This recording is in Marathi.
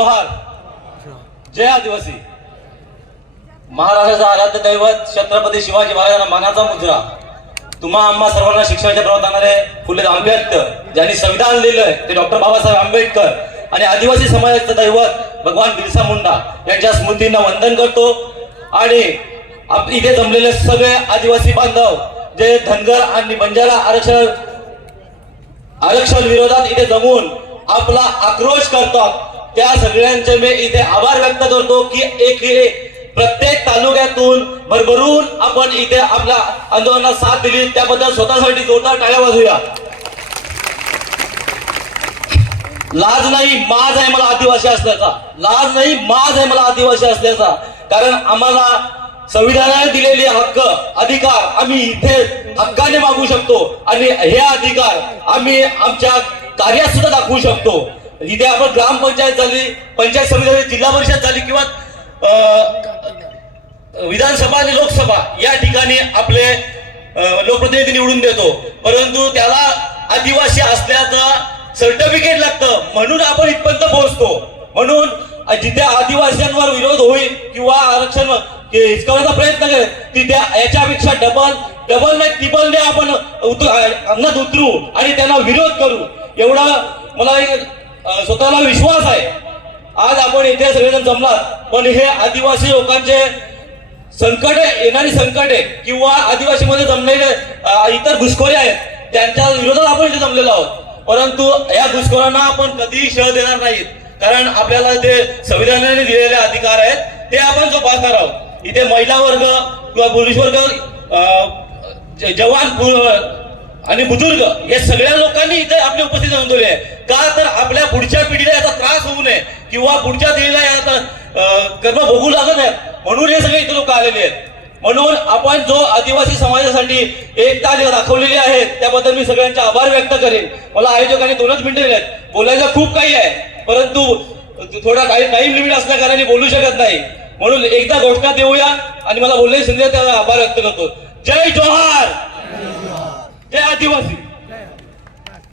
जोहार जय आदिवासी। महाराष्ट्राचा आराध्य दैवत छत्रपती शिवाजी महाराजांना मानाचा मुद्रा। तुम्हा आम्हा सर्वांना शिक्षणाच्या प्रवास आणणारे फुले आंबेडकर ज्यांनी संविधान लिहिलंय ते डॉक्टर बाबासाहेब आंबेडकर आणि आदिवासी समाजाचं दैवत भगवान बिरसा मुंडा यांच्या स्मृतींना वंदन करतो आणि इथे जमलेले सगळे आदिवासी बांधव जे धनगर आणि बंजारा आरक्षण आरक्षण विरोधात इथे जमून आपला आक्रोश करतात. त्या सगळ्यांचे मी इथे आभार व्यक्त करतो की एक प्रत्येक तालुक्यातून भरभरून आपण इथे आपल्या आंदोलनात साथ दिली. त्याबद्दल स्वतःसाठी जोरदार टाळ्या वाजूया लाज नाही माज आहे मला आदिवासी असल्याचा. लाज नाही माज आहे मला आदिवासी असल्याचा. कारण आम्हाला संविधानाने दिलेले हक्क अधिकार आम्ही इथे हक्काने मागू शकतो. आणि हे अधिकार आम्ही आमच्या कार्यात सुद्धा दाखवू शकतो. इथे आपण ग्रामपंचायत झाली पंचायत समिती झाली जिल्हा परिषद झाली किंवा विधानसभा आणि लोकसभा या ठिकाणी आपले लोकप्रतिनिधी निवडून देतो. परंतु त्याला आदिवासी असल्याचं सर्टिफिकेट लागतं. म्हणून आपण इथपर्यंत पोहोचतो. म्हणून जिथे आदिवासींवर विरोध होईल किंवा आरक्षण कि- प्रयत्न करेल तिथे याच्यापेक्षा डबल डबल नाही ट्रिपल आपण उतर अंगणात उतरू आणि त्यांना विरोध करू. एवढा मला एक, स्वतःला विश्वास आहे. आज आपण इथे सगळेजण जमलात पण हे आदिवासी लोकांचे संकट येणारी संकटे किंवा आदिवासीमध्ये जमलेले इतर घुसखोरे आहेत त्यांच्या विरोधात आपण इथे जमलेलो आहोत. परंतु या घुसखोरांना आपण कधीही शह देणार नाहीत. कारण आपल्याला जे संविधानाने दिलेले अधिकार आहेत ते आपण जोपासणार आहोत. इथे महिला वर्ग किंवा पुरुष वर्ग जवान आणि बुजुर्ग या सगळ्या लोकांनी इथे आपली उपस्थिती नोंदवली आहे. का तर आपल्या पुढच्या पिढीला याचा त्रास होऊ नये किंवा पुढच्या पिढीला याचा कर्म भोगू लागत नाही म्हणून हे सगळे इथे लोक आलेले आहेत. म्हणून आपण जो आदिवासी समाजासाठी एकता दाखवलेली आहे त्याबद्दल मी सगळ्यांचे आभार व्यक्त करेन. मला आयोजकांनी दोनच मिनिटं दिले आहेत बोलायचं खूप काही आहे परंतु थोडा काही टाइम लिमिट असल्या कारणाने बोलू शकत नाही. म्हणून एकदा घोषणा देऊया आणि मला बोलण्याची संधी आहे, त्याला आभार व्यक्त करतो. जय जोहार! जय आदिवासी!